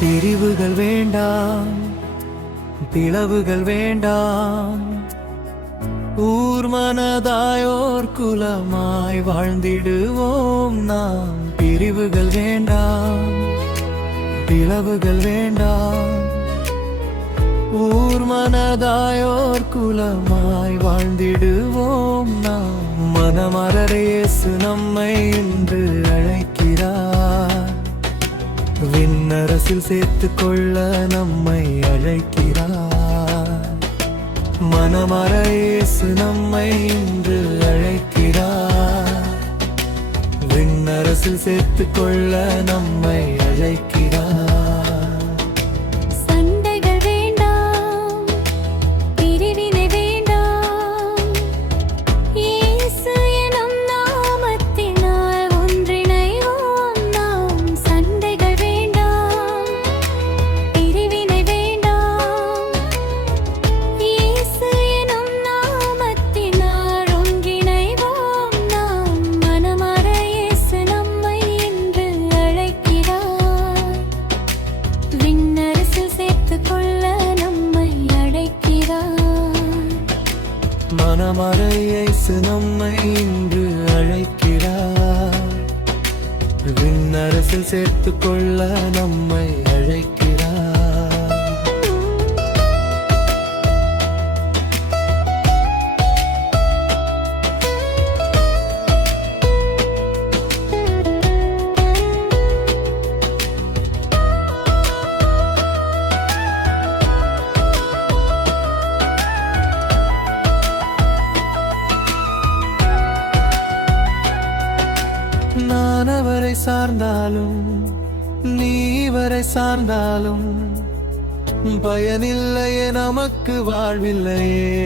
பிரிவுகள் வேண்டாம் பிளவுகள் வேண்டாம். ஊர் மனதாயோர் குலமாய் வாழ்ந்திடுவோம் நாம். பிரிவுகள் வேண்டாம் பிளவுகள் வேண்டாம். ஊர் மனதாயோர் குலமாய் வாழ்ந்திடுவோம் நாம். மனமரேசு நம்மை என்று அழைக்கிறார். விண்ணரசில் சேர்த்துக் கொள்ள நம்மை அழைக்கிறார். மனமர இயேசு நம்மை இன்று அழைக்கிறார். விண்ணரசில் சேர்த்துக் கொள்ள நம்மை அழைக்கிறார். மறையை நம்மை இன்று அழைக்கிறார். விண்ணரசில் சேர்த்து கொள்ள நம்மை அழைக்கிறார். அவரை சார்ந்தாலும் நீ இவரை சார்ந்தாலும் பயனில்லையே நமக்கு வாழ்வில்லையே.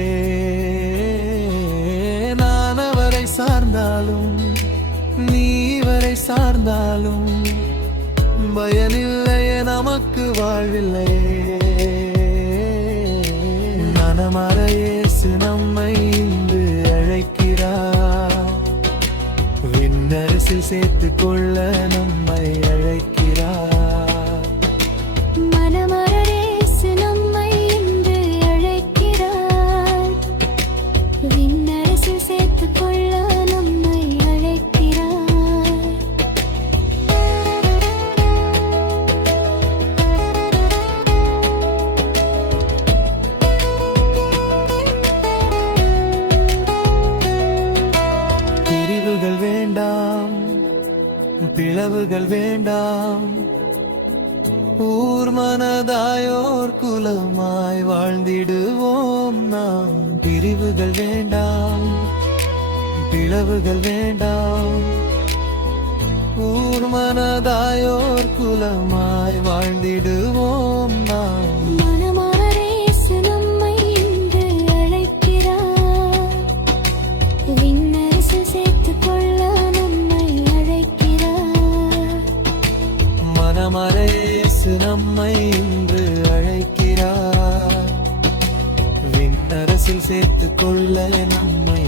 நான் அவரை சார்ந்தாலும் நீ இவரை சார்ந்தாலும் பயனில்லையே நமக்கு வாழ்வில்லையே. மனமறையே பிளவுகள் வேண்டாம். ஊர் மனதாயோர் குலமாய் வாழ்ந்திடுவோம் நாம். பிரிவுகள் வேண்டாம் பிளவுகள் வேண்டாம். ஊர் மனதாயோர் குலமாய் வாழ்ந்திடுவோம். நம்மை இன்று அழைக்கிறார். விண்ணரசில் சேர்த்து கொள்ள நம்மை